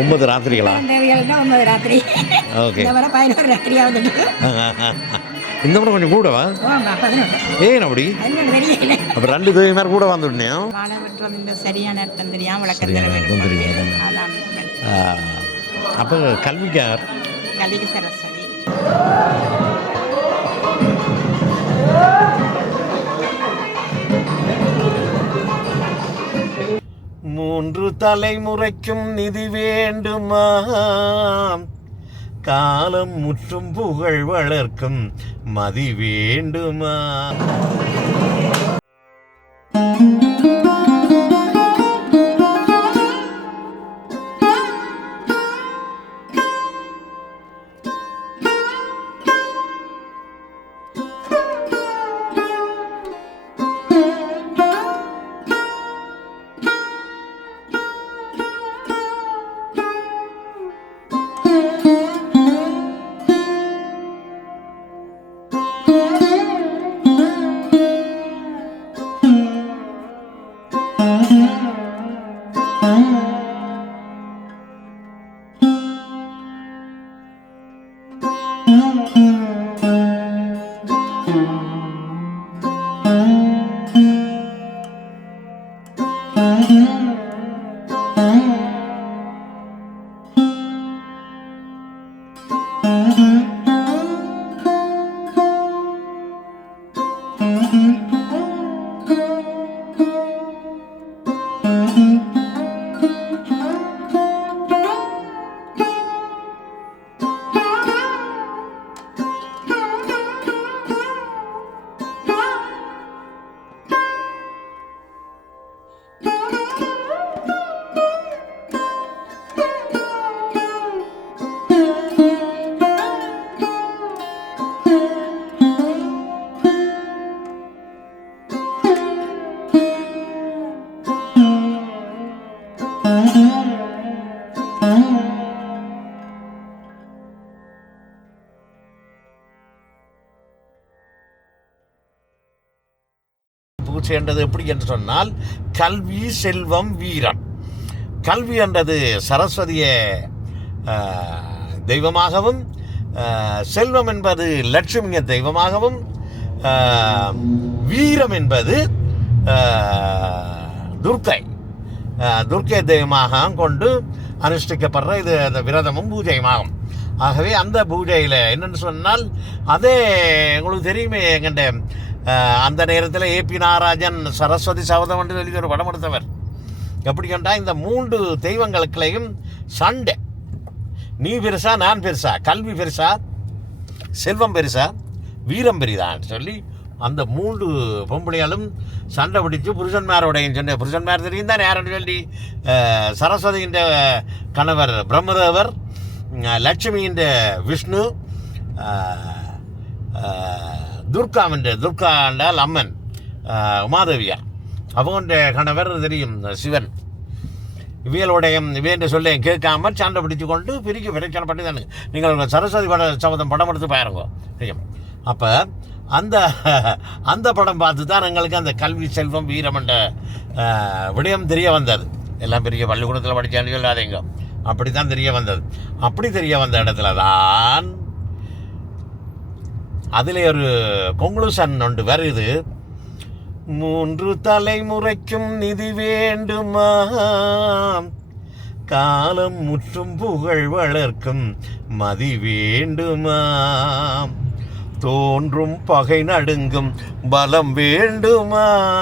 ஒன்பது ராத்திரிகளா? தேவைகள்னா ஒன்பது ராத்திரி. ஓகே. இந்த வர பதினோரு ராத்திரியாக வந்துட்டு இந்த முறை கொஞ்சம் கூடவா ஏன் அப்படி? அப்போ ரெண்டு தேவி மாதிரி கூட வந்துட்டேன் சரியான அர்த்தம் தெரியாம விளக்கம் சரியான தர அர்த்தம் வேண்டும். தெரியாம. அப்போ கல்விக்கார்? கலிக சரஸ்வதி. மூன்று தலைமுறைக்கும் நிதி வேண்டுமா காலம் முற்றும் புகழ் வளர்க்கும் மதி வேண்டுமா என்றது எப்படி என்று சொன்னால் கல்வி செல்வம் வீரம். கல்வி என்றது சரஸ்வதிய தெய்வமாகவும் செல்வம் என்பது லட்சுமிய தெய்வமாகவும் வீரம் என்பது துர்க்கை. துர்க்கை தெய்வமாக கொண்டு அனுஷ்டிக்கப்படுற இது அந்த விரதமும் பூஜையுமாகும். ஆகவே அந்த பூஜையில் என்னென்னு சொன்னால் அதே உங்களுக்கு தெரியுமே எங்கள்கிட்ட அந்த நேரத்தில் ஏபி நாராஜன் சரஸ்வதி சபதம் என்று சொல்லி ஒரு படம் எடுத்தவர். எப்படி கேட்டால் இந்த மூன்று தெய்வங்களுக்குள்ளேயும் சண்டை. நீ பெருசா நான் பெருசா கல்வி பெருசா செல்வம் பெருசா வீரம் பெரிதான்னு சொல்லி அந்த மூன்று பொம்பளையாலும் சண்டை பிடிச்சு புருஷன்மாரோடையும் சொன்ன புருஷன்மார் தெரியும் தான் யாருன்னு சொல்லி சரஸ்வதியின்ற சரஸ்வதியின் கணவர் பிரம்மதேவர் அஹ், லட்சுமியின் விஷ்ணு அஹ், துர்காவின் துர்கா என்றால் அம்மன் உமாதேவியார். அவங்க கணவர் தெரியும் சிவன். இவியலுடைய இவையென்று சொல்லி கேட்காம சண்டை பிடிச்சு கொண்டு பிரிக்க பிரச்சனை பண்ணி தானுங்க நீங்கள் உங்கள் சரஸ்வதி பட சபதம் படம் எடுத்து பாருங்க. தெரியும் அப்போ அந்த அந்த படம் பார்த்து தான் எங்களுக்கு அந்த கல்வி செல்வம் வீரம் என்ற விடயம் தெரிய வந்தது. எல்லாம் பெரிய பள்ளிக்கூடத்தில் படித்தான்னு சொல்லாதீங்க. அப்படி தான் தெரிய வந்தது. அப்படி தெரிய வந்த இடத்துல தான் அதில் ஒரு கொங்க்ளூஷன் ஒன்று வருது மூன்று தலைமுறைக்கும் நிதி வேண்டுமா? காலம் முற்றும் புகழ் வளர்க்கும் மதி வேண்டுமா? தோன்றும் பகை நடுங்கும் பலம் வேண்டுமா?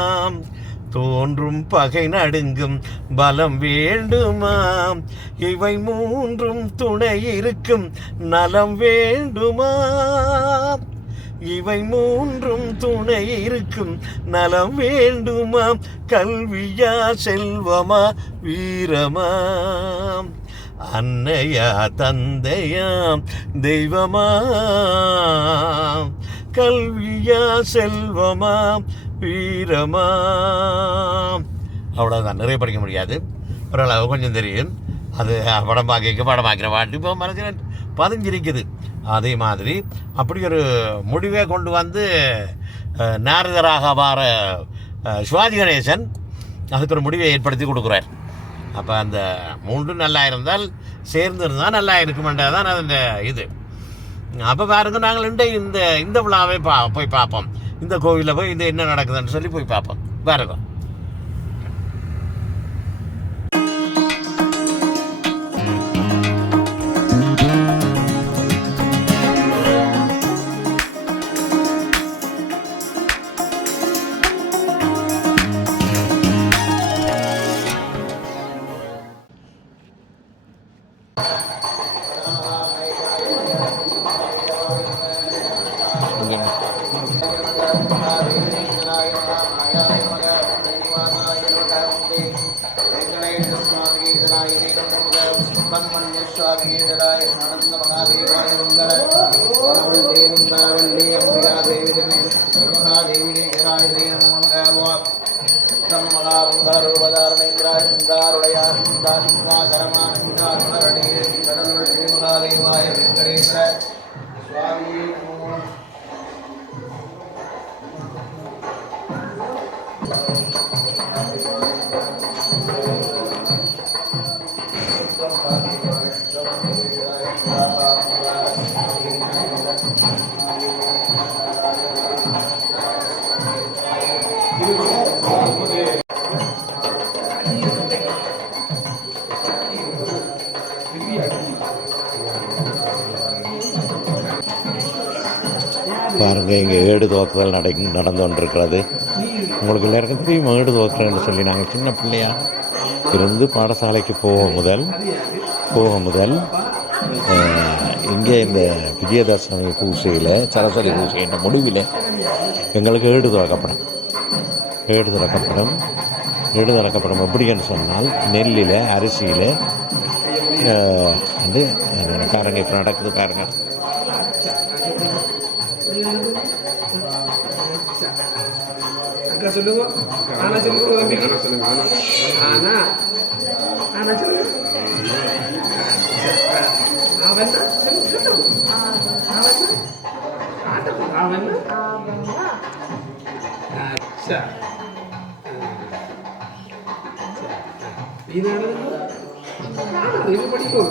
தோன்றும் பகை நடுங்கும் பலம் வேண்டுமா? இவை மூன்றும் துணை இருக்கும் நலம் வேண்டுமா? இவை மூன்றும் துணை இருக்கும். நலம் வேண்டுமா? கல்வியா? செல்வமா? வீரமா? அன்னையா? தந்தையாம் தெய்வமா? கல்வியா? செல்வமா? வீரமா? அவ்வளோதான் நிறைய படிக்க முடியாது. ஓரளவு கொஞ்சம் தெரியும். அது படம் பார்க்க படம் பார்க்குற பாட்டு இப்போ மனசில் பதிஞ்சிருக்குது அதே மாதிரி அப்படி ஒரு முடிவை கொண்டு வந்து நாரதராக வார சிவாஜி கணேசன் அதுக்கு ஒரு முடிவை ஏற்படுத்தி கொடுக்குறார். அப்போ அந்த மூன்றும் நல்லா இருந்தால் சேர்ந்து இருந்தால் நல்லா இருக்குமென்றது தான் அதன் இது. அப்போ பாருங்க நாங்கள் இந்த இந்த இந்த விழாவை பா போய் பார்ப்போம். இந்த கோவிலில் போய் இது என்ன நடக்குதுன்னு சொல்லி போய் பார்ப்போம். பாருங்க. ಕಾರ್ಯಕ್ರಮ பாருங்க இங்கே ஏடு துவக்குதல் நடை நடந்து கொண்டிருக்கிறது. உங்களுக்கு எல்லாருக்கும் தெரியும் ஏடு துவக்குறேன்னு சொல்லி நாங்கள் சின்ன பிள்ளையா இருந்து பாடசாலைக்கு போக முதல் போக முதல் இங்கே இந்த விஜயதசமி பூசையில் சரஸ்வதி பூசையின் முடிவில் எங்களுக்கு ஏடு துவக்கப்படும் ஏடு திறக்கப்படும். ஏடு துறக்கப்படும் எப்படின்னு சொன்னால் நெல்லில் அரிசியில் வந்து பாருங்கள் இப்போ நடக்குது பாருங்கள் அக்கா சொல்லுங்க. ஆனா சொல்லுங்க தம்பிக்கு ஆனா ஆனா. சொல்லுங்க அவன் சொல்லுங்க. சொல்லுங்க அவன் ஆட்டம் அவன் அச்சா. இது இது படிக்கும்.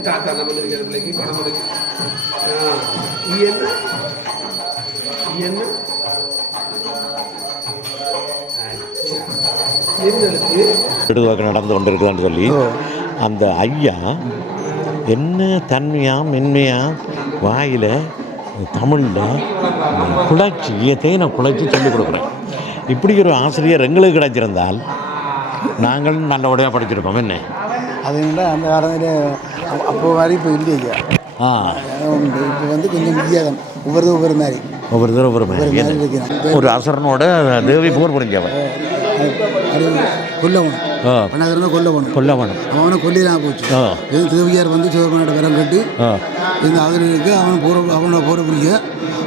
தாத்தா நம்ம இருக்கிற பிள்ளைக்கு பணம் இருக்கு என்ன என்ன நடந்து கொண்டிருக்குதுன்னு சொல்லி அந்த ஐயா என்ன தன்மையா மென்மையா வாயில் தமிழில் குழைச்சி தேனை குழைச்சி சொல்லிக் கொடுக்குறேன். இப்படி ஒரு ஆசிரியர் எங்களுக்கு கிடைச்சிருந்தால் நாங்கள் நல்லபடியாக படிச்சிருப்போம் என்ன? என்ன அந்த காலத்தில் அப்போ மாதிரி இப்போ இல்லையா ஆ. இப்போ வந்து கொஞ்சம் வித்தியாசம். ஒவ்வொரு ஒவ்வொரு மாதிரி. ஒவ்வொரு தடவை ஒரு மாதிரி. ஒரு அசுரனோட தேவி போர் புரிஞ்சவன் கொல்லவன். பண்ணாதிருந்தா கொல்லவன். கொல்லவனும் அவனை கொல்லிலாம் போச்சு. திருவியார் வந்து சிவபெருமானோட விரம் கட்டு இந்த அதிரனுக்கு அவன் போற அவனை போற புரிய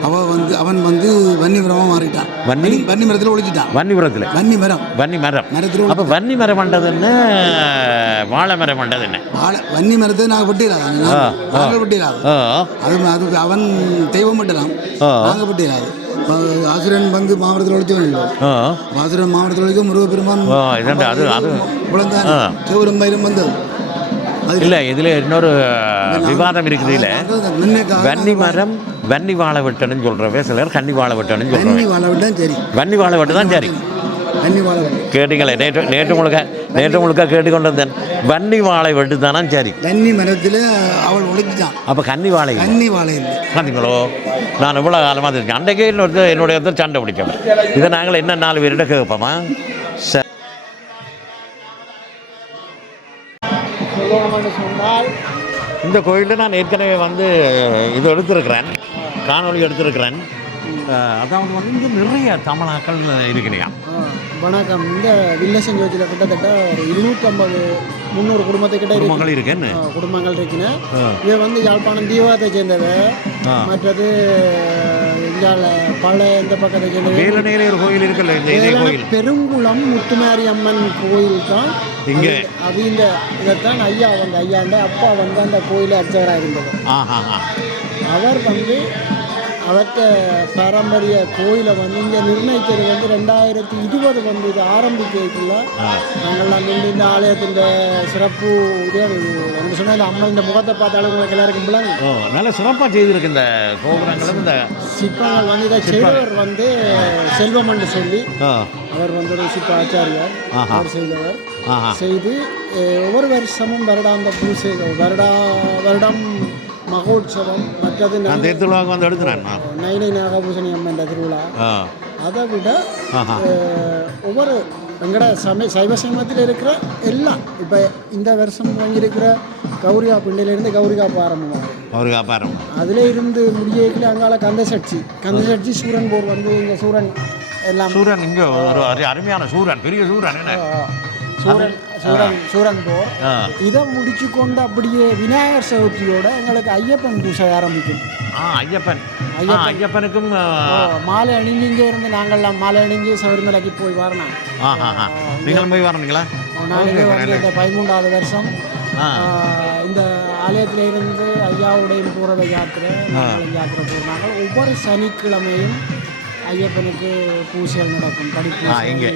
அவன் வந்து அவன் வந்து வன்னி மரமாக மாறிட்டான். வன்னி? வன்னி மரத்தில் ஒழிச்சிட்டான் வன்னிபுரத்தில் வன்னி மரம். வன்னி மரம். மரத்தில் அப்போ வன்னி மரம் பண்ணது என்ன? வாழை மரம் பண்ணது என்ன? வாழை வன்னி மரத்தை நாங்கள் ஆ. நாங்கள் ஆ. அது அது அவன் தெய்வம் ஆ. நாங்கள் வெட்டிடாது ஆசிரியன் வந்து மாவட்டத்தில் ஒழிச்சவன் இல்லை ஆ. ஆசிரியன் மாவட்டத்தில் ஒழிக்க முருகப்பெருமான் அது- அது- குழந்தான் ஆ. சிவபெருமாயிரம் வந்தது. இல்லை இதில் இன்னொரு விவாதம் இருக்குது முன்னேக்காக வன்னி மரம் வன்னி வாழை வெட்டணும்னு சொல்கிறவே சிலர் கன்னி வாழை வெட்டணும்னு சொல்கிறேன் வாழ விட்டான் சரி. வன்னி வாழை வெட்டு தான் சரி. வன்னி வாழ கேட்டீங்களே நேற்று நேற்று முழுக்க நேற்று முழுக்க கேட்டுக்கொண்டிருந்தேன் வன்னி வாழை வெட்டு தானா சரி. வன்னி மரத்தில் அவள் ஒழிச்சிட்டான் அப்போ கன்னி வாழை. கன்னி வாழை பார்த்தீங்களோ நான் இவ்வளோ காலமாக இருக்கேன் அன்றைக்கே இன்னொருத்தர் என்னுடைய ஒருத்தர் சண்டை பிடிச்சவன். இதை நாங்கள் என்ன நாலு பேர்கிட்ட கேட்போமா? சரி சொன்னால் இந்த கோயிலில் நான் ஏற்கனவே வந்து இது எடுத்திருக்கிறேன். காணொளி எடுத்திருக்கிறேன். அதாவது வந்து நிறைய தமிழாக்கள் இருக்கிறியா வணக்கம். இந்த வில்லசன் ஜோதியில் கிட்டத்தட்ட ஒரு இருநூற்றம்பது முந்நூறு குடும்பத்துக்கிட்ட குடும்பங்கள் இருக்குன்னு குடும்பங்கள் இருக்குன்னு. ஆ. இவ வந்து யாழ்ப்பாணம் தீவாத்தை சேர்ந்தது. மற்றது இங்கால பழைய இந்த பக்கத்தை சேர்ந்தது வேலனையில ஒரு கோயில் இருக்குல்ல பெருங்குளம் முத்துமாரி அம்மன் கோயில்? தான். இங்க. அது- இந்த இதைத்தான் ஐயா வந்து ஐயாண்ட அப்பா வந்து அந்த கோயில் அர்ச்சகராக இருந்தது அவர் வந்து அவற்ற பாரம்பரிய கோயிலை வந்து இங்கே நிர்ணயிக்கிறது வந்து ரெண்டாயிரத்தி இருபது வந்து இது ஆரம்பிக்கிறதுக்குள்ள நாங்கள்லாம் நின்று இந்த ஆலயத்தின் சிறப்பு இது சொன்னால் இந்த அம்மன் இந்த முகத்தை பார்த்தாலும் உங்களுக்கு எல்லாருக்கும் ஓ நல்ல சிறப்பாக செய்திருக்கு இந்த கோபுரங்களும் இந்த சிற்பங்கள் வந்து இதை செய்தவர் வந்து செல்வம் என்று சொல்லி அவர் வந்து ஒரு சிற்ப ஆச்சாரியார். அவர் செய்தவர். செய்து ஒவ்வொரு வருஷமும் வருடாந்த பூசைகள் வருடா வருடம் மகோற்சவம் மற்றது நான் தேர்தலுவாக வந்து எடுத்துனேன் நான் நாகபூசணி அம்மன் திருவிழா. அதை விட ஒவ்வொரு எங்கட சமய சைவ சமயத்தில் இருக்கிற எல்லாம் இப்போ இந்த வருஷம் வாங்கியிருக்கிற கௌரிகா பிண்டையிலேருந்து கௌரிகாப்பு ஆரம்பமாகும் அவருக்கு அப்பாரம் அதில் இருந்து முடியக்கில் அங்கால கந்த சட்சி கந்த சட்சி சூரன் போர் வந்து இங்கே சூரன் எல்லாம் சூரன் இங்கே ஒரு அரு- அருமையான சூரன் பெரிய சூரன் சூரன் போர் ஆ. இதை முடிச்சு கொண்டு அப்படியே விநாயகர் சதுர்த்தியோட எங்களுக்கு ஐயப்பன் பூசை ஆரம்பிக்கும். ஐயப்பன். ஐயப்பனுக்கும் மாலை அணிஞ்சு இங்கே இருந்து நாங்கள்லாம் மாலை அணிஞ்சு சபரிமலைக்கு போய் வரணும். நீங்களும் போய் வரணுங்களா? நாளைக்கு வந்து இந்த பதிமூன்றாவது வருஷம். இந்த ஆலயத்தில் இருந்து ஐயாவுடைய பூரத யாத்திரை யாத்திரை போகிறாங்க ஒவ்வொரு சனிக்கிழமையும் ஐயப்பனுக்கு பூசைகள் நடக்கும் படிப்பு ஆ இங்கே.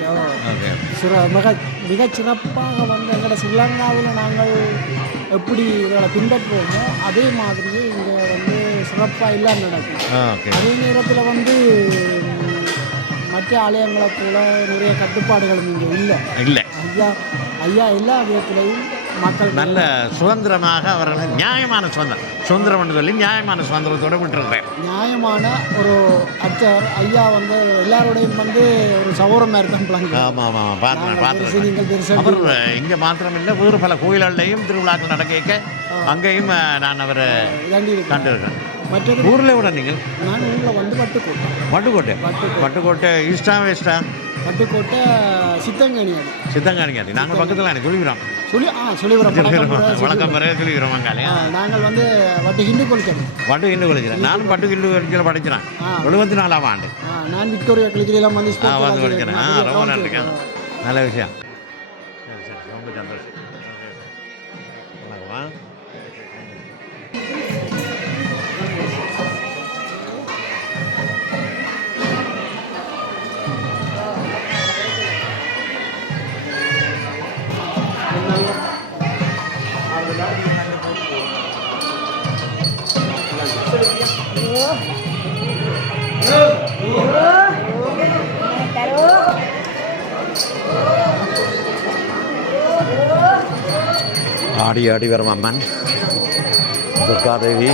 ஓகே சிற மிக மிகச் சிறப்பாக வந்து எங்களோட ஸ்ரீலங்காவில் நாங்கள் எப்படி இவர்களை பின்பற்றுவோமோ அதே மாதிரியே இங்கே வந்து சிறப்பாக எல்லாம் நடக்கும். அதே நேரத்தில் வந்து ம், மற்ற ஆலயங்களை போல நிறைய கட்டுப்பாடுகளும் இங்கே இல்லை. இல்லை. ஐயா ஐயா எல்லா விதத்திலையும் மக்கள் நல்ல சுதந்திரமாக அவர்கள் நியாயமான சுதந்திரம் சுதந்திரம்னு சொல்லி நியாயமான சுதந்திரத்தோடு விட்டுருக்கிறேன் நியாயமான ஒரு அச்சர் ஐயா வந்து எல்லாரோடையும் வந்து ஒரு சௌரம் மாதிரி ஆமாம் ஆமாம் பார்த்தேன் பார்த்தேன் அவர் இங்கே மாத்திரமில்லை வேறு பல கோயில்கள்லையும் திருவிழாக்கள் நடக்க அங்கேயும் நான் அவரை கண்டிருக்கேன் மற்றது ஊரில் விட நீங்கள்? நான் ஊரில் வந்து பட்டுக்கோட்டை பட்டுக்கோட்டை பட்டுக்கோட்டை ஈஸ்டா வெஸ்டா? பட்டுக்கோட்டை சித்தங்கனி அது சித்தங்காணிக்காதி நாங்கள் பக்கத்தில் எனக்கு சொல்லிக்கிறோம். சொல்லி ஆ வணக்கம் வழக்கம் அங்காலே ஆ, நாங்கள் வந்து வட்டி ஹிந்து கொள்கிறோம் பட்டு கிண்டு கொலிக்கிறேன் நானும் பட்டு கிண்டு கொலிக்கல படிக்கிறேன். எழுபத்தி நாலாம் ஆண்டு. நான் விக்டோரியா கிளிக்கிலாம் வந்து வந்து படிக்கிறேன். ரொம்ப நன்றிங்க நல்ல விஷயம். ஆடி ஆடி வரும் அம்மன். துர்காதேவி.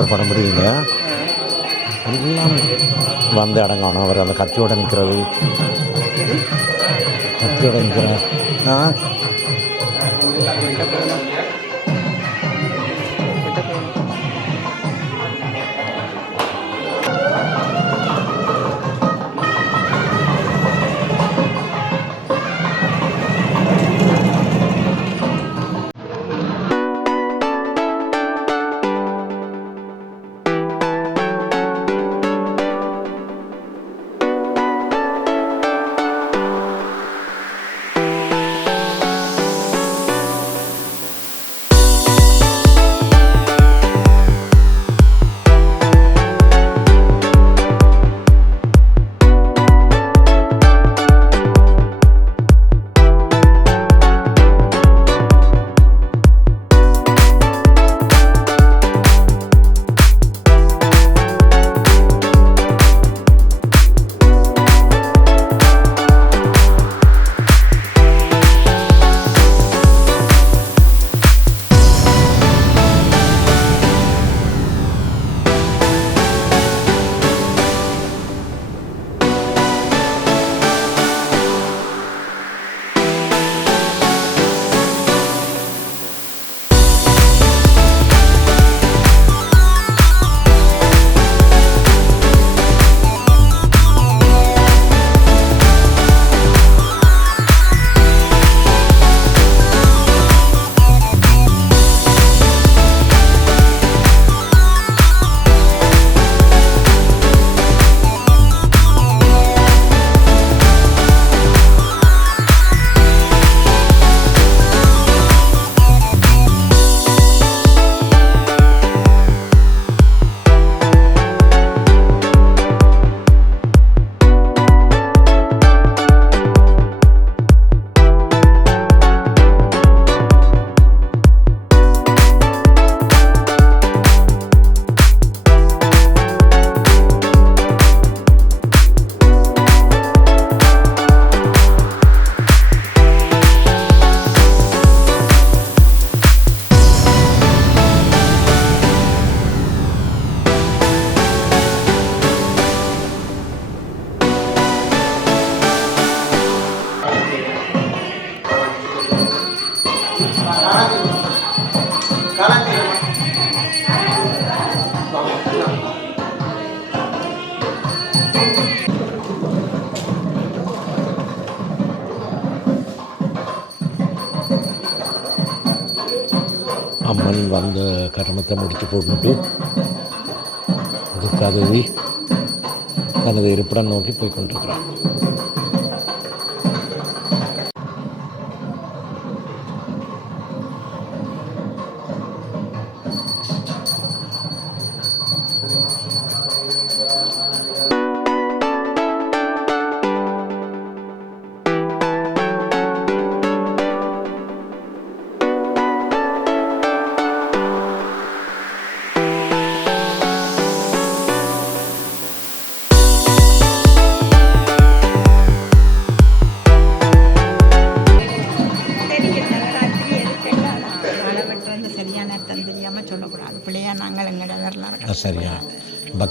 இன்னொரு படம் முடியுங்க எல்லாம் வந்து அடங்கணும் அவர் அந்த கத்தியோட நிற்கிறது கத்தியோட நிற்கிறார்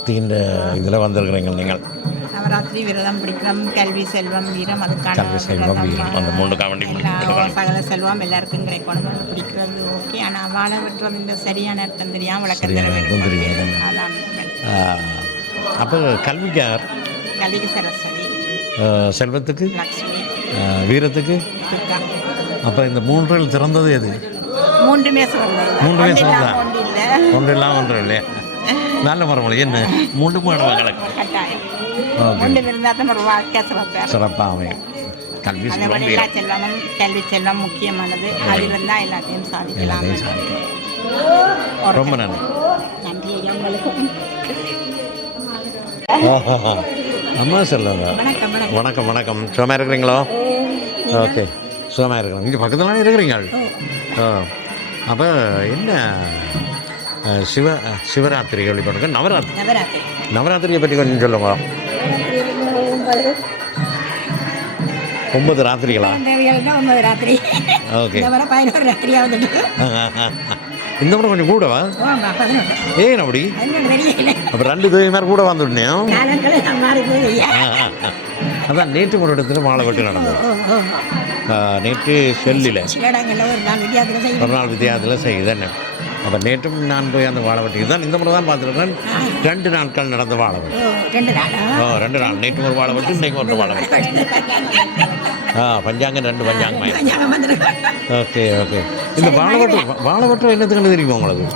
பக்தியின் இதில் வந்திருக்கிறீங்க நீங்கள். நவராத்திரி விரதம் பிடிக்கிறோம் கல்வி செல்வம் வீரம் அதுக்கான கல்வி செல்வம், வீரம், அந்த மூணுக்காக வேண்டி எல்லா பிடிக்கிறோம். சகல செல்வம் எல்லாருக்கும் கிடைக்கணும் பிடிக்கிறது. ஓகே ஆனால் வாழை வெட்டுறது இந்த சரியான அர்த்தம் தெரியாமல் விளக்கம் சரியான தர அர்த்தம் வேண்டும். தெரியாது. அதான். அப்போ கல்விக்கார்? கல்விக்கு சரஸ்வதி செல்வத்துக்கு? வீரத்துக்கு? அப்போ இந்த மூன்றில் சிறந்தது எது? மூன்றுமே சிறந்தது. மூன்றுமே சிறந்ததா? ஒன்று இல்லை. ஒன்றெல்லாம் ஒன்று இல்லையா? நல்ல மரமலை என்ன தான் ஒரு வாழ்க்கை சிறப்பாக அமையும் கல்வி செல்வம் கல்வி செல்வம் முக்கியமானது அது இருந்தால் எல்லாத்தையும் சாதிக்கலாம். ரொம்ப நன்றி நன்றி ஓஹோ அம்மா சொல்லுங்க வணக்கம் வணக்கம் சுகமாக இருக்கிறீங்களோ ஓகே சுகமாக இருக்கிறோம் இங்கே பக்கத்துலாம் இருக்கிறீங்க ஆ அப்போ என்ன சிவ சிவராத்திரி வழிபாடுங்க நவராத்திரி. நவராத்திரி. நவராத்திரியை பற்றி கொஞ்சம் சொல்லுங்க. ஒன்பது ராத்திரிகளா? ஒன்பது ராத்திரி. ஓகே. பதினோரு ராத்திரியாக வந்துட்டு இந்த முறை கொஞ்சம் கூடவா ஏன் அப்படி? அப்போ ரெண்டு தேவி மாதிரி கூட வந்துட்டேன் அதான் நேற்று ஒரு இடத்துல மாலை வெட்டு நடந்தது. நேற்று செல்லில். ஒரு நாள் வித்தியாசத்தில் வித்தியாசத்தில் செய்யுதுன்னு அப்போ நேற்றும் நான் போய் அந்த வாழை வெட்டி தான் இந்த முறை தான் பார்த்துருக்கேன் ரெண்டு நாட்கள் நடந்த வாழை வெட்டு ஓ ரெண்டு நாளா. நேற்று ஒரு வாழை வெட்டு இன்றைக்கு ஒரு வாழை வெட்டு ஆ பஞ்சாங்கம் ரெண்டு பஞ்சாங்கம் ஓகே ஓகே. இந்த வாழை வெட்டு வாழை வெட்டு என்னத்துக்கு தெரியுமா உங்களுக்கு?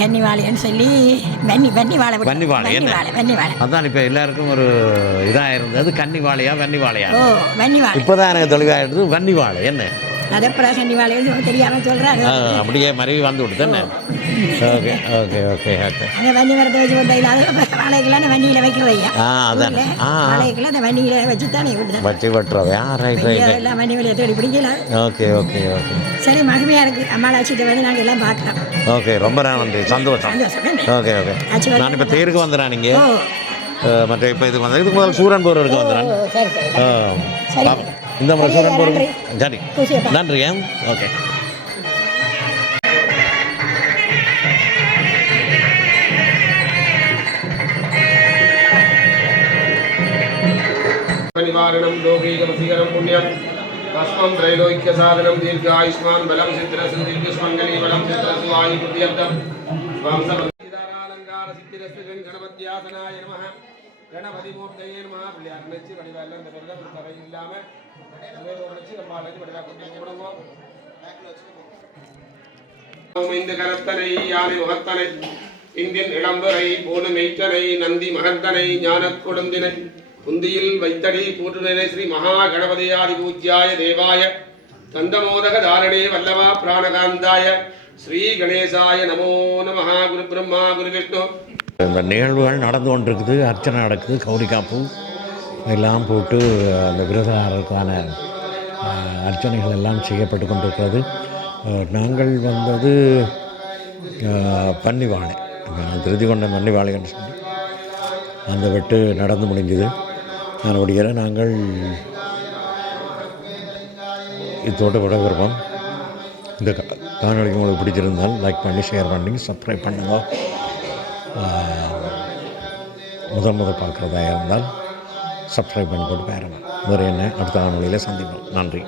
கன்னி வாழைன்னு சொல்லி வெண்ணி வெண்ணி வாழை வன்னி வாழை, என்ன? வாழை அதான் இப்போ எல்லாருக்கும் ஒரு இதாக இருந்தது. கன்னி வாழையா வன்னி வாழையா? ஓ வெண்ணி வாழை. இப்போதான் எனக்கு தெளிவாகிடுது வன்னி வாழை என்ன? அது அப்புறம் கன்னி வாழைன்னு தெரியாம சொல்றாரு. ஆ, அப்படியே மருவி வந்து விட்டு தானே ஓகே ஓகே ஓகே ஓகே. அந்த வன்னி மரத்தை வச்சு கொண்டா அது வாழைக்கெல்லாம் வண்டியில் வைக்கிறது ஐயா ஆ அதானே. வாழைக்கெல்லாம் அந்த வண்டியில் வச்சு தானே வட்டி வெட்டுறவே ஆ ரைட் ரைட் எல்லாம் வண்டி வெளியே தேடி பிடிக்கல. Okay okay okay. சரி மகிமையா இருக்கு. அம்மாளாச்சிட்டு வந்து நாங்கள் எல்லாம் பார்க்கலாம். ஓகே ரொம்ப நன்றி சந்தோஷம். Okay okay. நான் இப்போ தேருக்கு வந்துடுறேன் நீங்கள் ஓ. மற்ற இப்போ இதுக்கு வந்து இதுக்கு முதல்ல சூரன் போர் இருக்கு வந்துடுறேன் இந்த முறை சூரன் போடுங்க சரி நன்றி ஏன்? ஓகே. நிவாரணம் லோகைகமசீகரம் புண்ணியம். தஸ்மம் திரைலோக்கிய சாதனம் தீர்க்க ஆயுஷ்மான் பலம் சித்திரசு தீர்க்க சுமங்கலி பலம் சித்திரசு வாயு புத்தியர்த்தம் வம்சபந்தாராலங்கார சித்திரசு கணபத்தியாசனாய கணபதி மூர்த்தையே நம பிள்ளையார் நினைச்சு வடிவாளர் இந்த பிறகு தரையும் இல்லாமல் இந்த கரத்தனை யானை முகத்தனை இந்தியன் இளம்பரை போடு மெய்த்தனை நந்தி மகந்தனை ஞான கொடுந்தினை குந்தியில் வைத்தடி பூட்டுடனே ஸ்ரீ மகா கணபதியாதி பூஜ்யாய தேவாய தந்தமோதக தாரணே வல்லவா பிராணகாந்தாய ஸ்ரீ கணேசாய நமோ நமஹ குரு பிரம்மா குரு விஷ்ணு. இந்த நிகழ்வுகள் நடந்து கொண்டிருக்குது அர்ச்சனை நடக்குது கௌரி காப்பு. எல்லாம் போட்டு அந்த விரதகாரருக்கான அர்ச்சனைகள் எல்லாம் செய்யப்பட்டு கொண்டிருக்கிறது. நாங்கள் வந்தது பன்னிவாளை பன்னிவாழை திருதி கொண்ட மன்னிவாழை என்று சொல்லி. அந்த வெட்டு நடந்து முடிஞ்சது. அதனுடைய நாங்கள் இதோட விடைபெறுவோம் இந்த கா- உங்களுக்கு பிடிச்சிருந்தால் லைக் பண்ணி ஷேர் பண்ணி சப்ஸ்கிரைப் பண்ணுங்க. முதல் முதல் பார்க்குறதா இருந்தால் சப்ஸ்கிரைப் பண்ணி போட்டு பாருங்கள் வேறு என்ன? அடுத்த காணொலியில் சந்திப்போம். நன்றி.